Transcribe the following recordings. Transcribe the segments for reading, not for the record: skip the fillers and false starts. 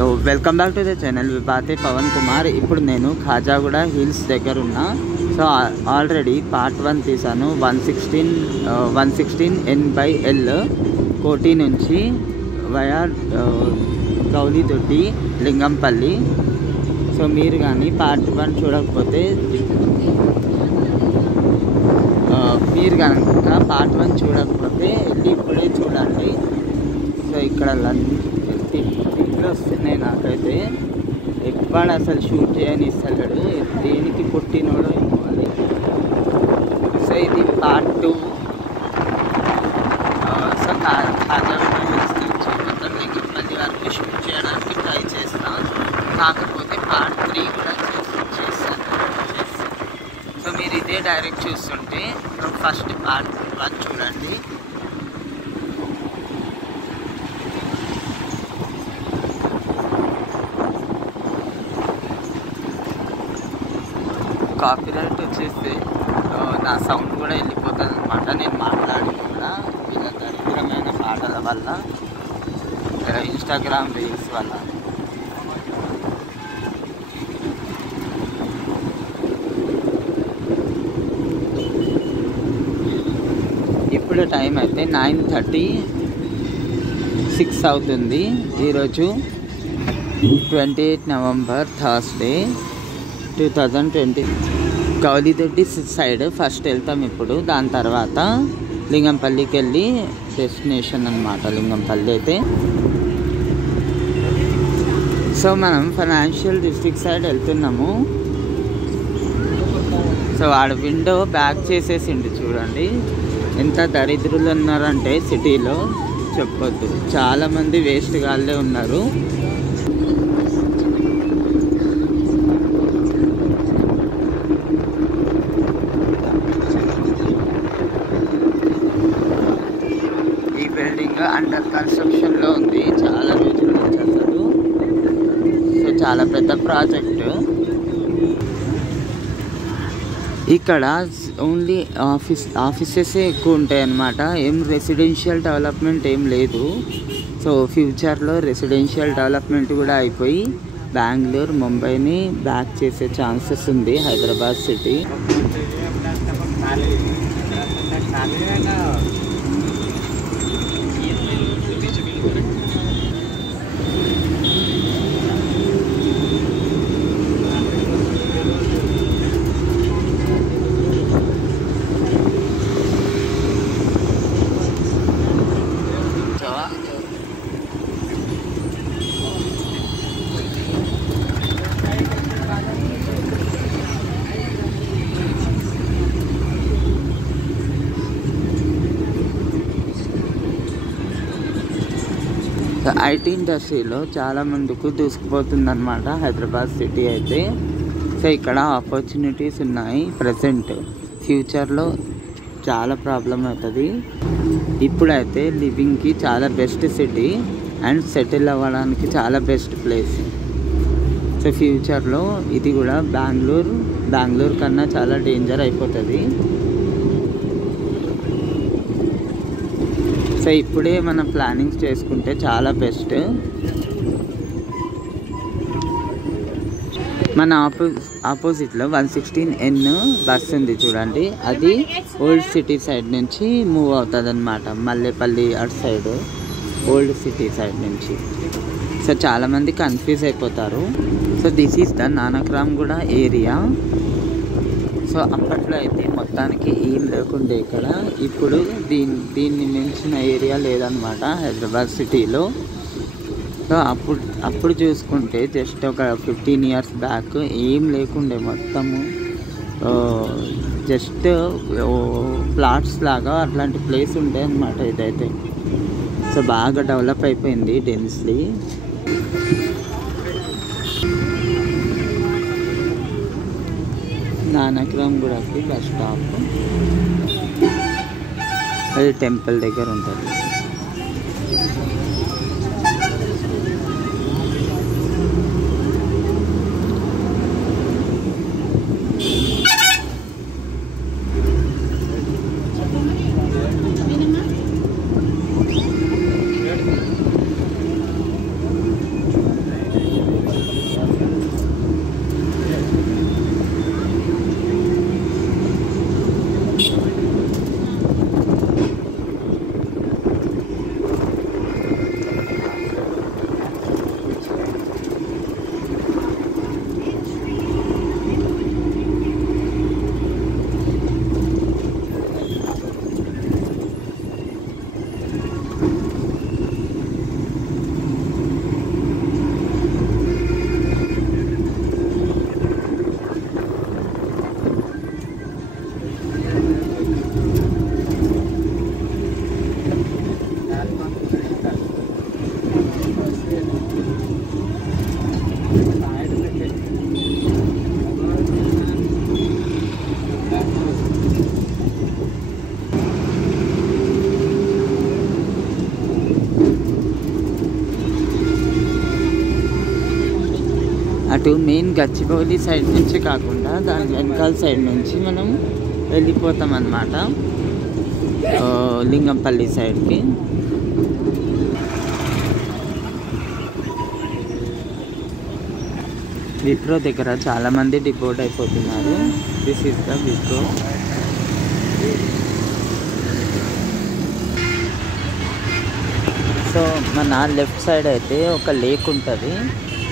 So welcome back to the channel విభాతే పవన్ కుమార్. ఇప్పుడు నేను ఖాజాగూడ హిల్స్ దగ్గర ఉన్నా. సో ఆల్రెడీ పార్ట్ 1 తీసాను. 116 N/L కోటి నుంచి వయా గౌలిదొడ్డి లింగంపల్లి. సో మీరు కానీ పార్ట్ 1 చూడకపోతే మీరు కనుక పార్ట్ 1 చూడకపోతే వెళ్ళి ఇప్పుడే చూడండి. సో ఇక్కడ తిట్లు వస్తున్నాయి నాకైతే. ఎక్కడ అసలు షూట్ చేయని ఇస్తలేడు, దేనికి పుట్టినోడో ఏమో అది. సో ఇది పార్ట్ 2. సో ఖాజాగూడ హిల్స్ నుంచి మొత్తం లింగంపల్లి వరకు షూట్ చేయడానికి ట్రై చేస్తాను. కాకపోతే పార్ట్ 3 కూడా చేస్తాను. సో మీరు ఇదే డైరెక్ట్ చూస్తుంటే ఫస్ట్ పార్ట్ 1 చూడండి. కాపీరైట్ వచ్చేస్తే నా సౌండ్ కూడా వెళ్ళిపోతుంది అనమాట. నేను మాట్లాడి కూడా వీళ్ళ దరిద్రమైన పాటల వల్ల, ఇన్స్టాగ్రామ్ రీల్స్ వల్ల. ఇప్పుడు టైం అయితే 9:36 అవుతుంది. ఈరోజు 28 November Thursday 2020. Gowlidoddi side first వెళ్తాం ఇప్పుడు. దాని తర్వాత లింగంపల్లికి వెళ్ళి డెస్టినేషన్ అనమాట లింగంపల్లి అయితే. సో మనం ఫైనాన్షియల్ డిస్ట్రిక్ట్ సైడ్ వెళ్తున్నాము. సో వాడు విండో బ్యాక్ చేసేసిండు చూడండి. ఎంత దరిద్రులు ఉన్నారంటే సిటీలో చెప్పొద్దు. చాలామంది వేస్ట్ గాళ్ళే ఉన్నారు. ఈ బిల్డింగ్ అండర్ కన్స్ట్రక్షన్లో ఉంది చాలా రోజుల నుంచి అసలు. సో చాలా పెద్ద ప్రాజెక్టు. ఇక్కడ ఓన్లీ ఆఫీసెసే ఎక్కువ ఉంటాయి అన్నమాట. ఏం రెసిడెన్షియల్ డెవలప్మెంట్ ఏం లేదు. సో ఫ్యూచర్లో రెసిడెన్షియల్ డెవలప్మెంట్ కూడా అయిపోయి బెంగళూరు, ముంబైని బ్యాక్ చేసే ఛాన్సెస్ ఉంది హైదరాబాద్ సిటీ. ఐటీ ఇండస్ట్రీలో చాలా ముందుకు దూసుకుపోతుందన్నమాట హైదరాబాద్ సిటీ అయితే. సో ఇక్కడ ఆపర్చునిటీస్ ఉన్నాయి ప్రజెంట్. ఫ్యూచర్లో చాలా ప్రాబ్లం అవుతుంది. ఇప్పుడైతే లివింగ్కి చాలా బెస్ట్ సిటీ అండ్ సెటిల్ అవ్వడానికి చాలా బెస్ట్ ప్లేస్. సో ఫ్యూచర్లో ఇది కూడా బెంగళూరు కన్నా చాలా డేంజర్ అయిపోతుంది. సో ఇప్పుడే మనం ప్లానింగ్స్ చేసుకుంటే చాలా బెస్ట్. మన ఆపోజిట్లో 116 N బస్ ఉంది చూడండి. అది ఓల్డ్ సిటీ సైడ్ నుంచి మూవ్ అవుతుంది అన్నమాట. మల్లేపల్లి అటు సైడ్ ఓల్డ్ సిటీ సైడ్ నుంచి. సో చాలామంది కన్ఫ్యూజ్ అయిపోతారు. So this is the Nanakramguda area. So అప్పట్లో అయితే మొత్తానికి ఏం లేకుండే ఇక్కడ. ఇప్పుడు దీన్ని మించిన ఏరియా లేదనమాట హైదరాబాద్ సిటీలో. సో అప్పుడు చూసుకుంటే జస్ట్ ఒక 15 years బ్యాక్ ఏం లేకుండే. మొత్తము జస్ట్ ప్లాట్స్ లాగా అట్లాంటి ప్లేస్ ఉండే అనమాట ఇదైతే. సో బాగా డెవలప్ అయిపోయింది డెన్స్లీ. నానక్రామ్గూడకి బస్ స్టాప్. అది టెంపుల్ దగ్గర ఉంటుంది. అటు మెయిన్ గచ్చిబౌలి సైడ్ నుంచి కాకుండా దాని వెనకాల సైడ్ నుంచి మనం వెళ్ళిపోతాం అన్నమాట లింగంపల్లి సైడ్కి. విప్రో దగ్గర చాలామంది డిపోర్ట్ అయిపోతున్నారు. This is the Wipro. So మన లెఫ్ట్ సైడ్ అయితే ఒక లేక్ ఉంటుంది.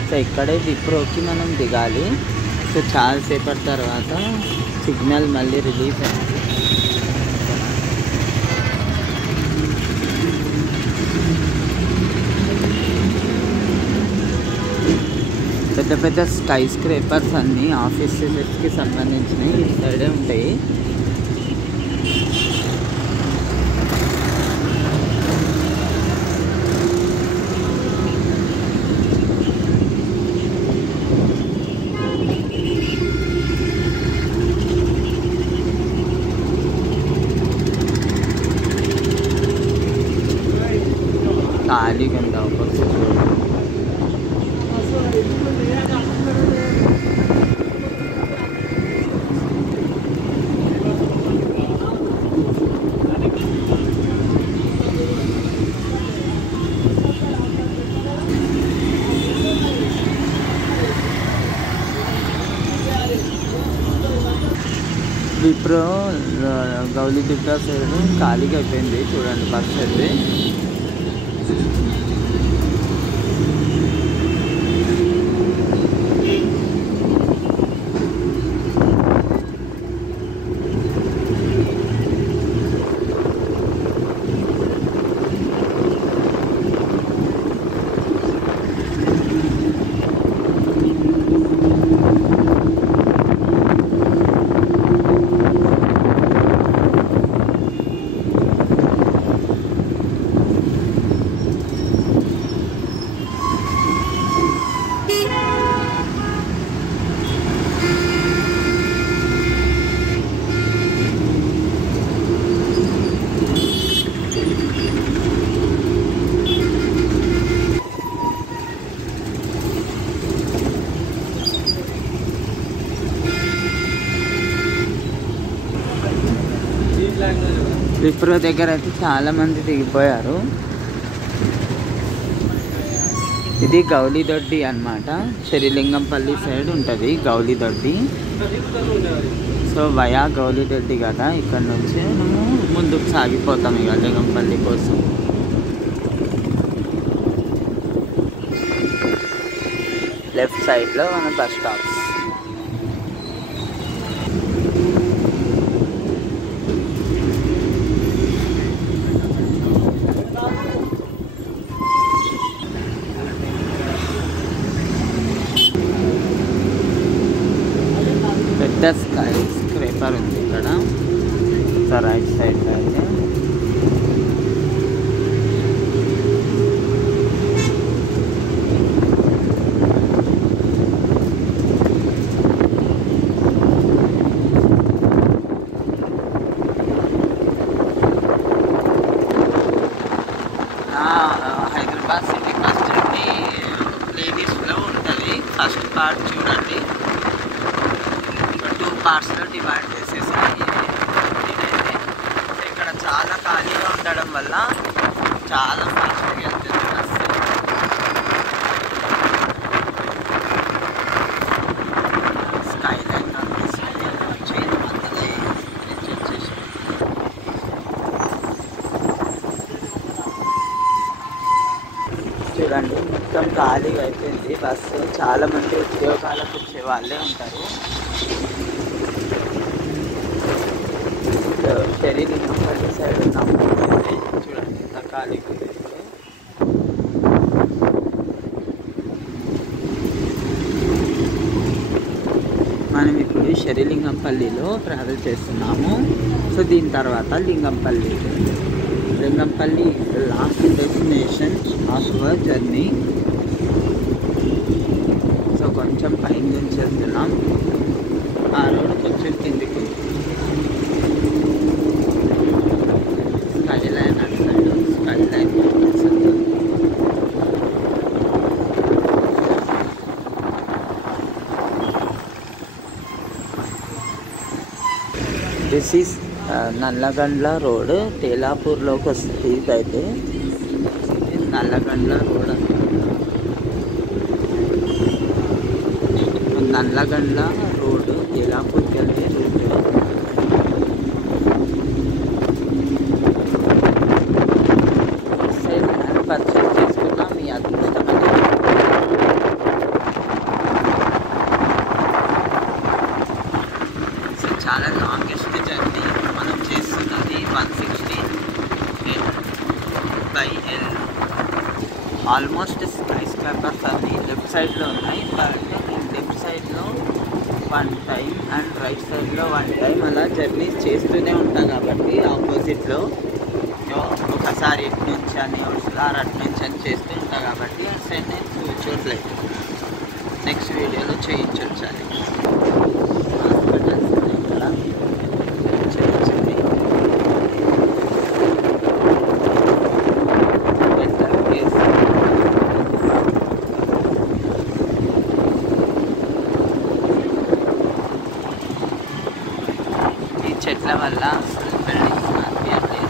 సో ఇక్కడే విప్రోకి మనం దిగాలి. సో చాలాసేపటి తర్వాత సిగ్నల్ మళ్ళీ రిలీజ్ అయింది. పెద్ద పెద్ద స్కై స్క్రేపర్స్ అన్నీ ఆఫీసెస్కి సంబంధించినవి ఈ సైడే ఉంటాయి. ఖాళీగా ఉంది అవకాశం. విప్రో గౌలిదిడ్డ సైడ్ ఖాళీగా అయిపోయింది చూడండి బస్ అయితే. విప్రో దగ్గర అయితే చాలామంది దిగిపోయారు. ఇది గౌలిదొడ్డి అన్నమాట. శ్రీలింగంపల్లి సైడ్ ఉంటుంది గౌలిదొడ్డి. సో వయా గౌలిదొడ్డి కదా, ఇక్కడ నుంచి మేము ముందుకు సాగిపోతాం ఇక లింగంపల్లి కోసం. లెఫ్ట్ సైడ్లో మన బస్ స్టాప్స్. పెద్ద స్కై స్క్రేపర్ ఉంది ఇక్కడ రైట్ సైడ్లో అయితే. హైదరాబాద్ సిటీ బస్ జర్నీ ప్లేలిస్ట్లో ఉంటుంది. ఫస్ట్ పార్ట్ చూడండి. 2 పార్ట్స్లో డివైడ్ చేసేసాయి. ఇదైతే ఇక్కడ చాలా ఖాళీగా ఉండడం వల్ల చాలా ఫాస్ట్గా వెళ్తుంది బస్సు. స్కై లైన్ చూడండి మొత్తం ఖాళీగా అయిపోయింది బస్సు. చాలామంది ఉద్యోగాలకు వచ్చే వాళ్ళే ఉంటారు. శ్రీలింగంపల్లి సైడ్ ఉన్నాము చూడండి ఎంత ఖాళీగా ఉంది. మనం ఇప్పుడు శ్రీలింగంపల్లిలో ట్రావెల్ చేస్తున్నాము. సో దీని తర్వాత Lingampalli last destination of our journey. So కొంచెం పైన నుంచి వెళ్తున్నాం. ఆ రోడ్ కొంచెం కిందికి స్కై లైన్ అటు side skyline. This is Nallagandla road, తేలాపూర్లోకి వస్తుంది. ఇదైతే నల్లగండ్ల రోడ్ నల్లగండ్ల రోడ్ తేలాపూర్కి వెళ్ళే రూట్. సైడ్ ల్యాండ్ పర్చేస్ చేసుకున్నా మీ అదృష్టమని. సో చాలా లాంగెస్ట్ జర్నీ మనం చేస్తున్నది 160/L. ఆల్మోస్ట్ స్కై స్క్రాపర్స్ అన్ని లెఫ్ట్ సైడ్లో ఉన్నాయి. బట్ లెఫ్ట్ సైడ్లో 1 టైం అండ్ రైట్ సైడ్లో 1 టైం అలా జర్నీ చేస్తూనే ఉంటాం కాబట్టి ఆపోజిట్లో ఒకసారి ఇటు నుంచి అని ఒకసారి అటు నుంచి అని చేస్తూ ఉంటాం కాబట్టి ఆ సైడ్ నేను కూర్చోట్లేదు. నెక్స్ట్ వీడియోలో చేయించవచ్చు. అది హాస్పిటల్స్ ఇక్కడ చేయించింది. ఈ చెట్ల వల్ల అసలు బిల్డింగ్స్ కనిపించట్లేదు.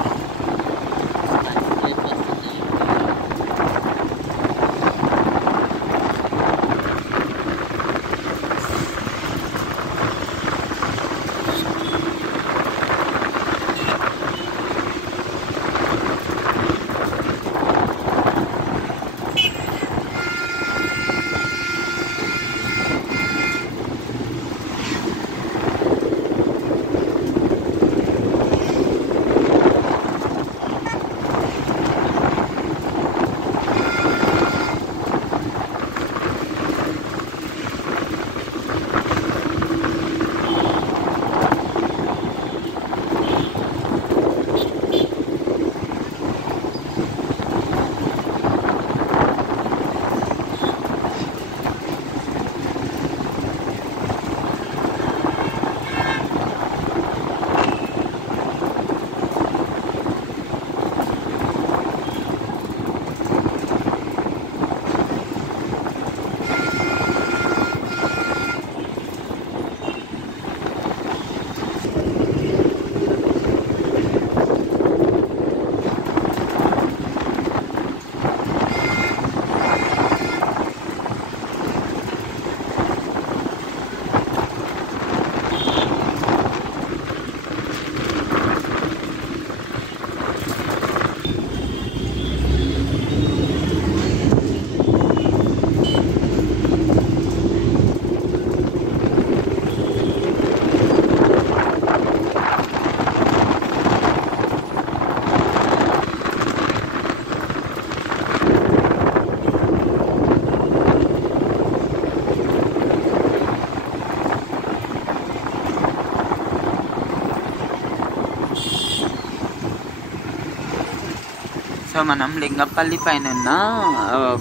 సో మనం లింగపల్లి పైన ఉన్న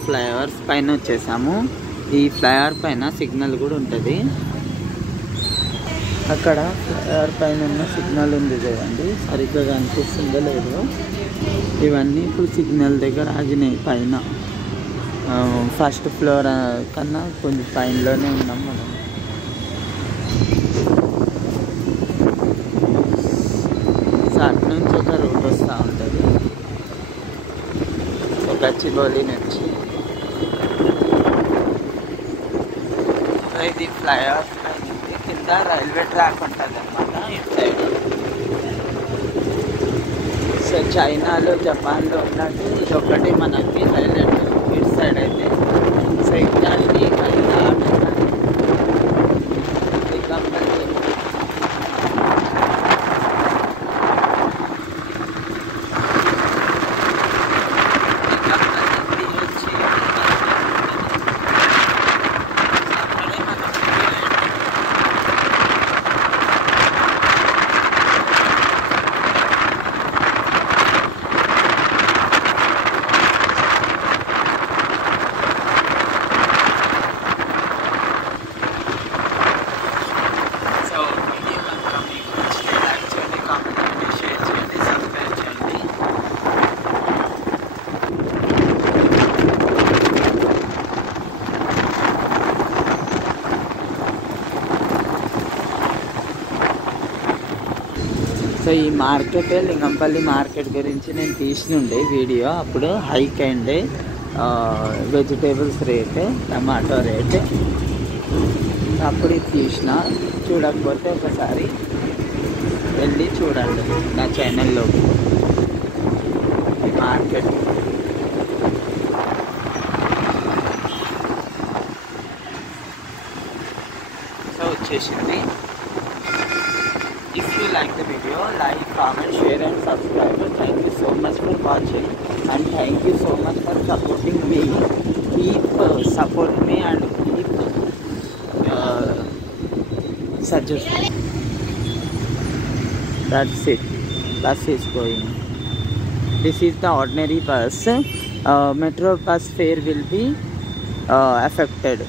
ఫ్లైఓవర్స్ పైన వచ్చేసాము. ఈ ఫ్లైఓవర్ పైన సిగ్నల్ కూడా ఉంటుంది. అక్కడ ఫ్లైఓవర్ పైన ఉన్న సిగ్నల్ ఉంది చూడండి, సరిగ్గా కనిపిస్తుందో లేదో. ఇవన్నీ ఇప్పుడు సిగ్నల్ దగ్గర ఆగినాయి పైన. ఫస్ట్ ఫ్లోర్ కన్నా కొంచెం పైనలోనే ఉన్నాం మనం. సో అటు నుంచి ఒక రూట్ వస్తూ ఉంటుంది గచ్చిబౌలి నుంచి. ఇది ఫ్లైఓవర్ కింద రైల్వే ట్రాక్ ఉంటుంది అన్నమాట ఇటు సైడ్. సో చైనాలో జపాన్లో ఉన్నట్టు ఇది ఒకటి మనకి హైలైట్ ఇటు సైడ్ అయితే. సో ఇట్లాంటి సో ఈ మార్కెట్ లింగంపల్లి మార్కెట్ గురించి నేను తీసినుండే వీడియో. అప్పుడు హైక్ అయిండే వెజిటేబుల్స్ రేట్, టమాటో రేట్. అప్పుడు ఇది తీసిన. చూడకపోతే ఒకసారి వెళ్ళి చూడండి నా ఛానల్లో. మార్కెట్ సో వచ్చేసింది. If you like the video, like, comment, share and subscribe. Thank you so much for watching and thank you so much for supporting me. Keep supporting me and keep suggesting. That's it. Bus is going. This is the ordinary bus. Metro bus fare will be affected.